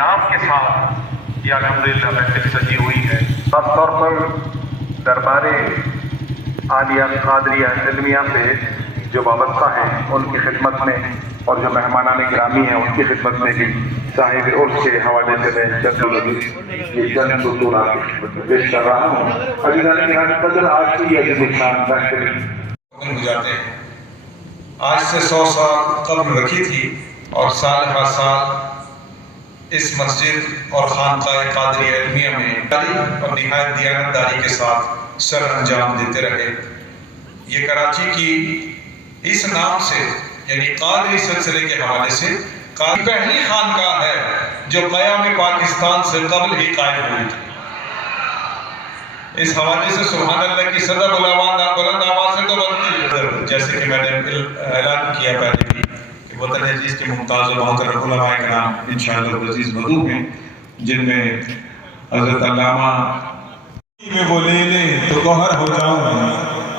नाम के साथ ये अल्हम्दुलिल्लाह महफिल सजी हुई है। खासतौर पर दरबारे आलिया कादरिया इल्मिया से जो वाबस्ता है उनकी खिदमत में और जो मेहमानान गिरामी हैं उनकी खिदमत में भी साहिब उर्स के हवाले से मैं चंद सुतून आपकी खिदमत में पेश कर रहा हूँ। आज की हो जाते हैं। आज से 100 साल कब्ल रखी थी और साल हर साल इस मस्जिद और खानकाह कादरिया इल्मिया में और निहायत दियानतदारी के साथ सर अंजाम देते रहे। ये कराची की इस नाम से यानी कादरी सिलसिले के हवाले से पहली खानकाह है जो क़याम पाकिस्तान से कबल ही कायम हुई थी। इस हवाले से सुभान अल्लाह की सदा बुलंद आवाज़ से तो बनती है। जैसे कि मैंने ऐलान किया पहले भी कि वतन अजीज़ के मुमताज़ मोहतरम उलमाए किराम इंशाअल्लाह अज़ीज़ मदू हैं, जिनमें हज़रत अल्लामा में वो ले ले तो गौहर हो जाऊं।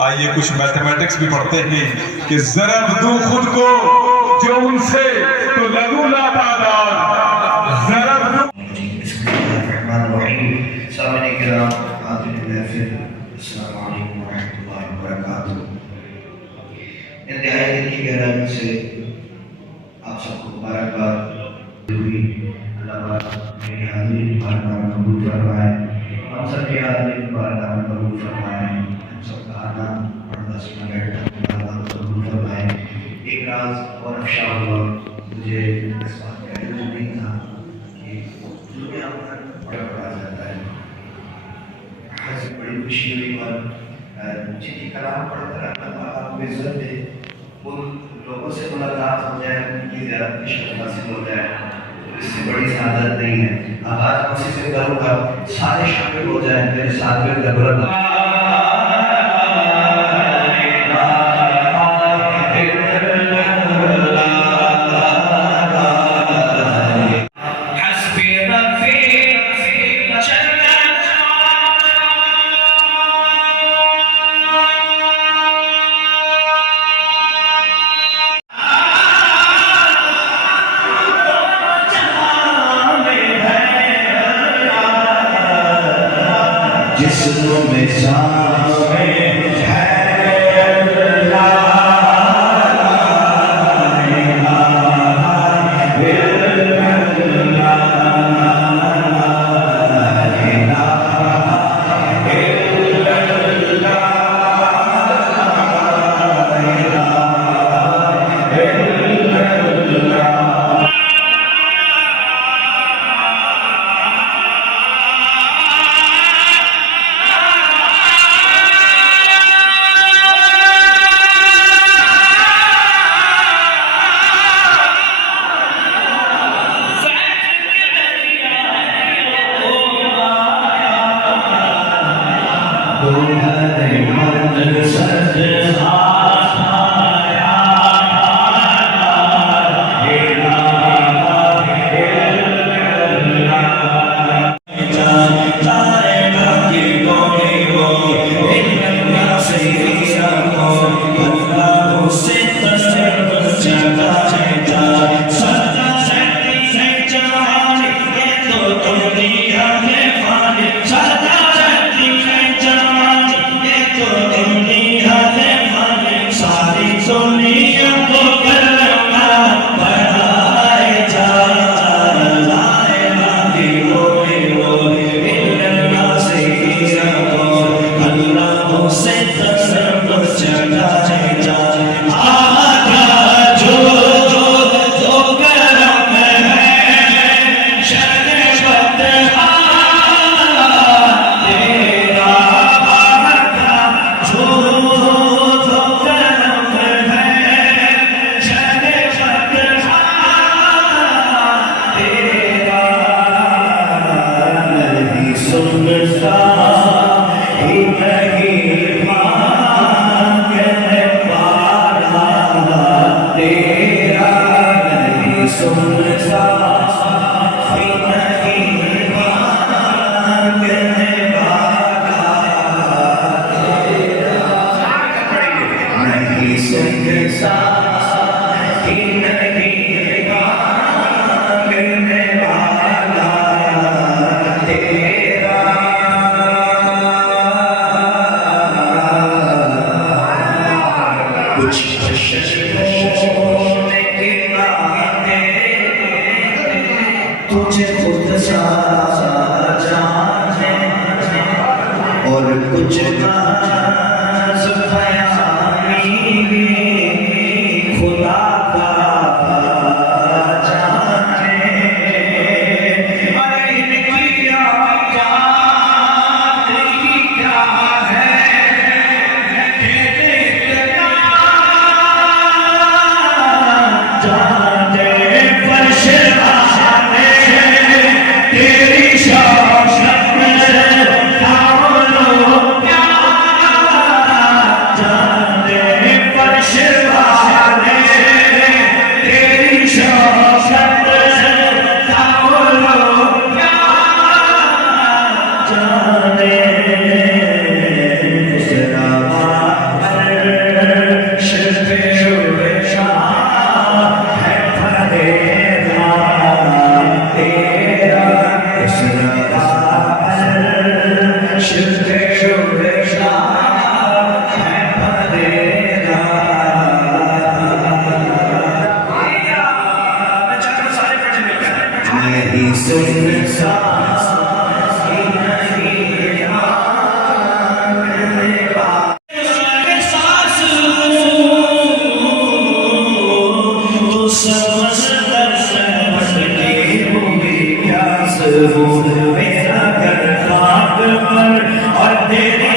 आइए कुछ मैथमेटिक्स भी पढ़ते हैं कि ज़रब दूं खुद को जो उनसे तो लगू ला तादाद ज़रब दूं। इंतहाई की गहराई से आप सबको मुबारकबाद। अल्लाह मेरी हाज़िरी मुबारक कबूल फरमाए, हम सबकी हाज़िरी मुबारक कबूल फरमाए, हम सबका आना पर्दा सुना बैठना कबूल फरमाए। एक राज और अफशा हुआ, मुझे इस बात का इल्म नहीं था कि दुनिया पर पढ़ा जाता है। हज़रत बड़ी खुशी हुई और जिनकी कलाम पढ़कर अल्लाह आपको इज़्ज़त दे, उन लोगों से मुलाकात हो जाए, उनकी ज़ियारत की शर्फ हासिल हो जाए, तो इससे बड़ी सादत नहीं है। आगाज़ मसीह से करूँगा, सारे शामिल हो जाए मेरे साथ में दबरत। जिस्मों में कुछ नाज़ ख़याली खुदा का जाने, अरे इनकी औकात ही क्या है कि इतना जाने फर्श आने तेरी शौकत में नहीं सुन मेरा घर खाक पर और तेरी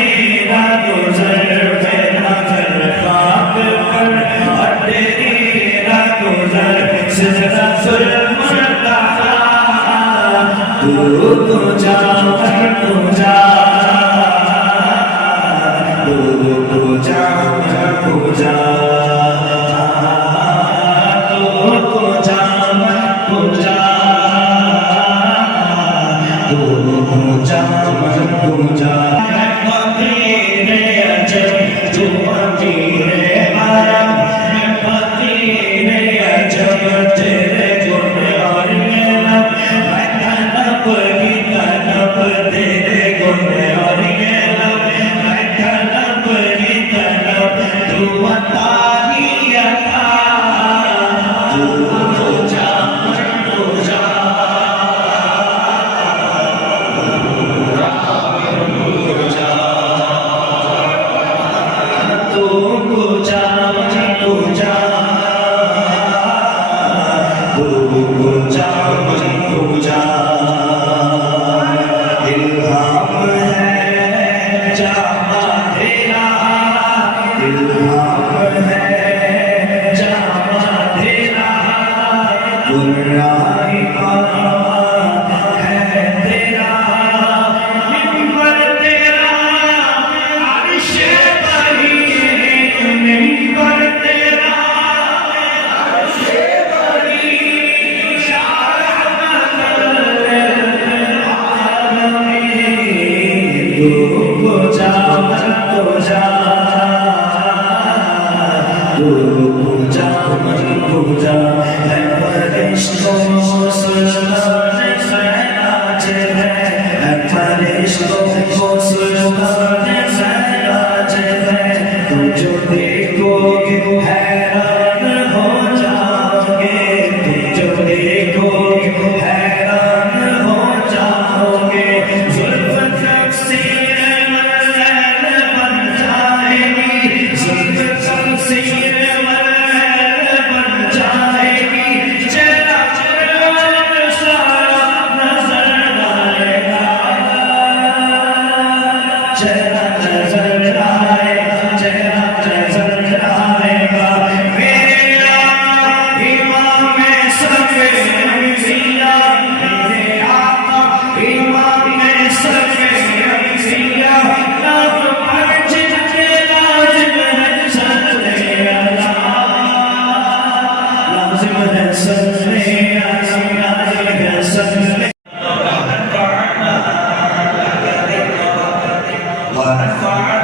गुजर, मेरा घर खाक पर और तेरी गुजर, सिजदा सुलमता तू तो जा तू जा तू तो जा तू जा तू तो जा तू जा पूजा पूजा फकीरे अजब तू फकीरे आया, मैं फकीरे अजब तेरे गुण और लब, मैं तलब की तलब तेरे गुण और लब, मैं तलब की तलब तू अता ही अता, तू पूजा पूजा ونفعنا